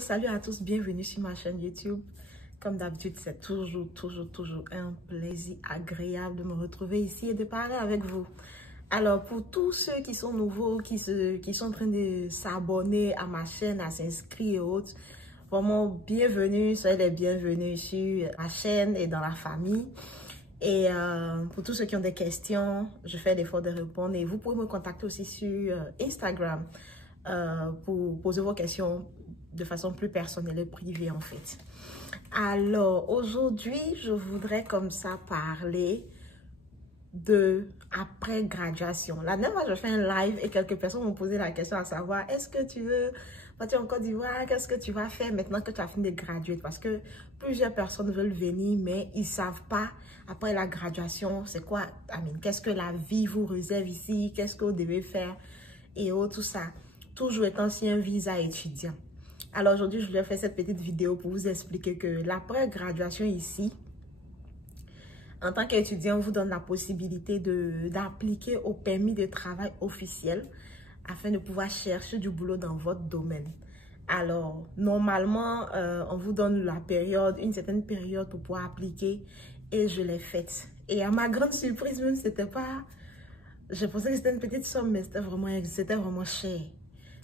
Salut à tous, bienvenue sur ma chaîne YouTube. Comme d'habitude, c'est toujours un plaisir agréable de me retrouver ici et de parler avec vous. Alors, pour tous ceux qui sont nouveaux, qui sont en train de s'abonner à ma chaîne, à s'inscrire et autres, vraiment bienvenue, soyez les bienvenus sur ma chaîne et dans la famille. Et pour tous ceux qui ont des questions, je fais l'effort de répondre. Et vous pouvez me contacter aussi sur Instagram pour poser vos questions de façon plus personnelle et privée en fait. Alors aujourd'hui, je voudrais comme ça parler de après graduation. La dernière fois, je fais un live et quelques personnes m'ont posé la question à savoir est-ce que tu veux partir en Côte d'Ivoire, qu'est-ce que tu vas faire maintenant que tu as fini de graduer? Parce que plusieurs personnes veulent venir, mais ils ne savent pas après la graduation, c'est quoi, qu'est-ce que la vie vous réserve ici, qu'est-ce que vous devez faire et autres, tout ça. Toujours étant si un visa étudiant. Alors aujourd'hui, je voulais faire cette petite vidéo pour vous expliquer que l'après-graduation ici, en tant qu'étudiant, on vous donne la possibilité d'appliquer au permis de travail officiel afin de pouvoir chercher du boulot dans votre domaine. Alors, normalement, on vous donne une certaine période pour pouvoir appliquer et je l'ai faite. Et à ma grande surprise, même, c'était pas... Je pensais que c'était une petite somme, mais c'était vraiment cher.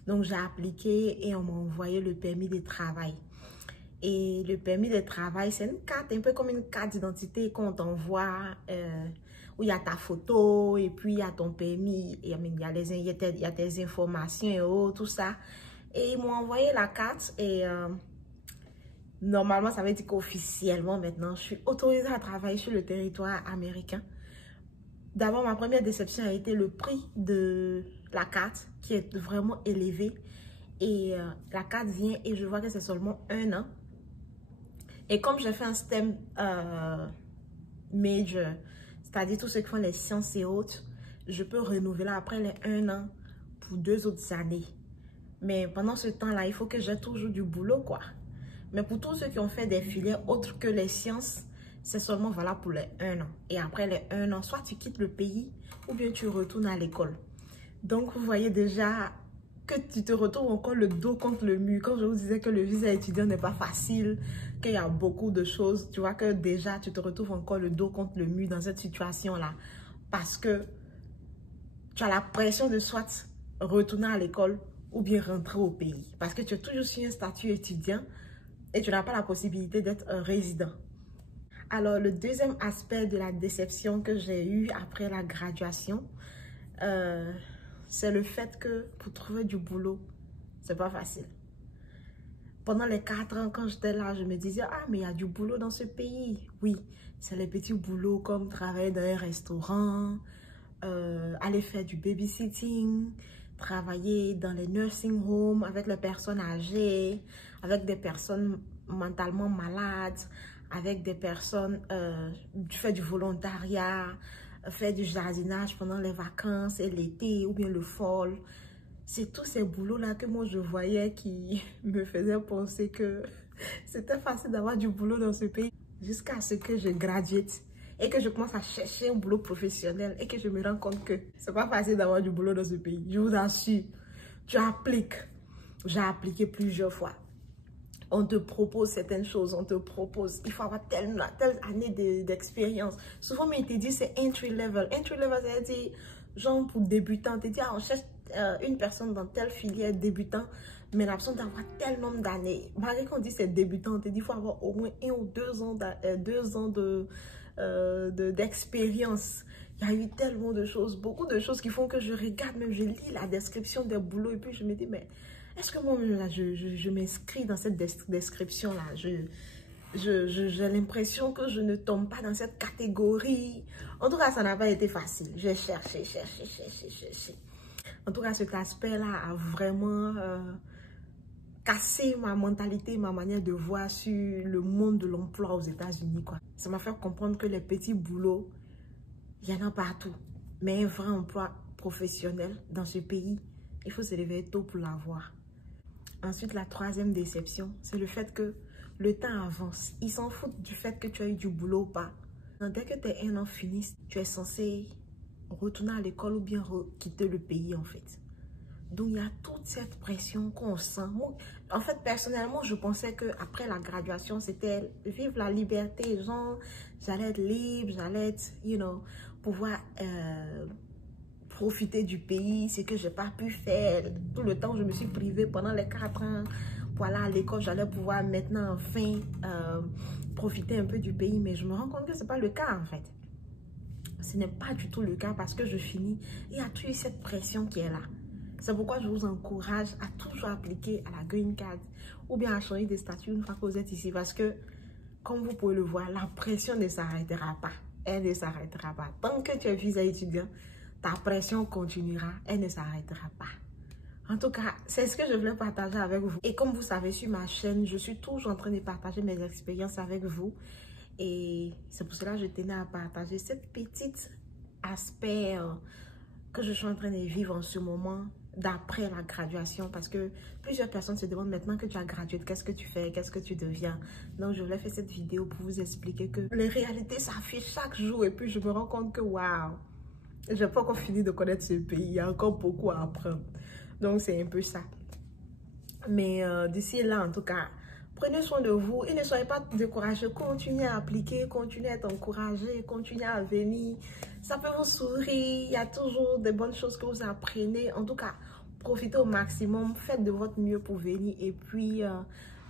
Donc, j'ai appliqué et on m'a envoyé le permis de travail. Et le permis de travail, c'est une carte, un peu comme une carte d'identité qu'on t'envoie, où il y a ta photo, et puis il y a ton permis, il y a tes informations et autres, tout ça. Et ils m'ont envoyé la carte et normalement, ça veut dire qu'officiellement, maintenant, je suis autorisée à travailler sur le territoire américain. D'abord, ma première déception a été le prix de la carte qui est vraiment élevé. Et la carte vient et je vois que c'est seulement 1 an. Et comme j'ai fait un STEM major, c'est-à-dire tous ceux qui font les sciences et autres, je peux renouveler après les 1 an pour 2 autres années. Mais pendant ce temps-là, il faut que j'ai toujours du boulot, quoi. Mais pour tous ceux qui ont fait des filières autres que les sciences, c'est seulement valable pour les 1 an. Et après les 1 an, soit tu quittes le pays ou bien tu retournes à l'école. Donc, vous voyez déjà que tu te retrouves encore le dos contre le mur. Quand je vous disais que le visa étudiant n'est pas facile, qu'il y a beaucoup de choses, tu vois que déjà, tu te retrouves encore le dos contre le mur dans cette situation-là. Parce que tu as la pression de soit retourner à l'école ou bien rentrer au pays. Parce que tu es toujours sur un statut étudiant et tu n'as pas la possibilité d'être un résident. Alors, le deuxième aspect de la déception que j'ai eue après la graduation, c'est le fait que pour trouver du boulot, c'est pas facile. Pendant les 4 ans, quand j'étais là, je me disais, ah, mais il y a du boulot dans ce pays. Oui, c'est les petits boulots comme travailler dans un restaurant, aller faire du babysitting, travailler dans les nursing homes avec les personnes âgées, avec des personnes mentalement malades, avec des personnes qui font du volontariat, faire du jardinage pendant les vacances et l'été ou bien le fall. C'est tous ces boulots-là que moi je voyais qui me faisaient penser que c'était facile d'avoir du boulot dans ce pays. Jusqu'à ce que je graduate et que je commence à chercher un boulot professionnel et que je me rends compte que c'est pas facile d'avoir du boulot dans ce pays. Je vous assure, tu appliques. J'ai appliqué plusieurs fois. On te propose certaines choses, on te propose, il faut avoir telle année d'expérience. Souvent, mais il te dit c'est entry level. Entry level, c'est-à-dire, genre pour débutant, on te dit, ah, on cherche une personne dans telle filière débutant, mais l'absence d'avoir tel nombre d'années. Malgré qu'on dit c'est débutant, on te dit il faut avoir au moins 1 ou 2 ans, 2 ans d'expérience. Il y a eu tellement de choses, beaucoup de choses qui font que je regarde, même je lis la description des boulots et puis je me dis, mais est-ce que moi, là, je m'inscris dans cette description-là? J'ai l'impression que je ne tombe pas dans cette catégorie. En tout cas, ça n'a pas été facile. J'ai cherché. En tout cas, cet aspect-là a vraiment cassé ma mentalité, ma manière de voir sur le monde de l'emploi aux États-Unis, quoi. Ça m'a fait comprendre que les petits boulots, il y en a partout. Mais un vrai emploi professionnel dans ce pays, il faut se réveiller tôt pour l'avoir. Ensuite, la troisième déception, c'est le fait que le temps avance. Ils s'en foutent du fait que tu as eu du boulot ou pas. Dès que tes 1 an finissent, tu es censé retourner à l'école ou bien quitter le pays en fait. Donc, il y a toute cette pression qu'on sent. Moi, en fait, personnellement, je pensais qu'après la graduation, c'était vivre la liberté. Genre, j'allais être libre, j'allais être, pouvoir profiter du pays, ce que je n'ai pas pu faire. Tout le temps, je me suis privée pendant les 4 ans. Voilà, à l'école, j'allais pouvoir maintenant, enfin, profiter un peu du pays. Mais je me rends compte que ce n'est pas le cas, en fait. Ce n'est pas du tout le cas parce que je finis. Il y a toujours cette pression qui est là. C'est pourquoi je vous encourage à toujours appliquer à la Green Card ou bien à changer de statut une fois que vous êtes ici. Parce que, comme vous pouvez le voir, la pression ne s'arrêtera pas. Elle ne s'arrêtera pas. Tant que tu es visa étudiant, ta pression continuera. Elle ne s'arrêtera pas. En tout cas, c'est ce que je voulais partager avec vous. Et comme vous savez, sur ma chaîne, je suis toujours en train de partager mes expériences avec vous. Et c'est pour cela que je tenais à partager ce petit aspect que je suis en train de vivre en ce moment d'après la graduation. Parce que plusieurs personnes se demandent maintenant que tu as gradué, qu'est-ce que tu fais, qu'est-ce que tu deviens. Donc, je voulais faire cette vidéo pour vous expliquer que les réalités s'affichent chaque jour. Et puis, je me rends compte que, waouh, je n'ai pas encore fini de connaître ce pays. Il y a encore beaucoup à apprendre. Donc, c'est un peu ça. Mais d'ici là, en tout cas, prenez soin de vous et ne soyez pas découragés. Continuez à appliquer, continuez à être encouragés, continuez à venir. Ça peut vous sourire. Il y a toujours des bonnes choses que vous apprenez. En tout cas, profitez au maximum. Faites de votre mieux pour venir. Et puis,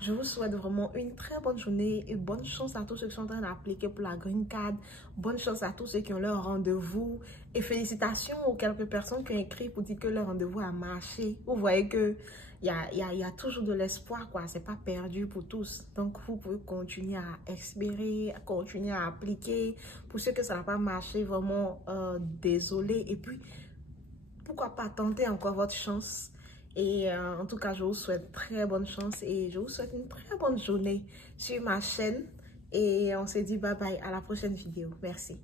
je vous souhaite vraiment une très bonne journée et bonne chance à tous ceux qui sont en train d'appliquer pour la Green Card. Bonne chance à tous ceux qui ont leur rendez-vous. Et félicitations aux quelques personnes qui ont écrit pour dire que leur rendez-vous a marché. Vous voyez que il y a toujours de l'espoir, quoi. C'est pas perdu pour tous. Donc, vous pouvez continuer à espérer, continuer à appliquer. Pour ceux que ça n'a pas marché, vraiment, désolé. Et puis, pourquoi pas tenter encore votre chance. Et en tout cas, je vous souhaite très bonne chance et je vous souhaite une très bonne journée sur ma chaîne. Et on se dit bye bye à la prochaine vidéo. Merci.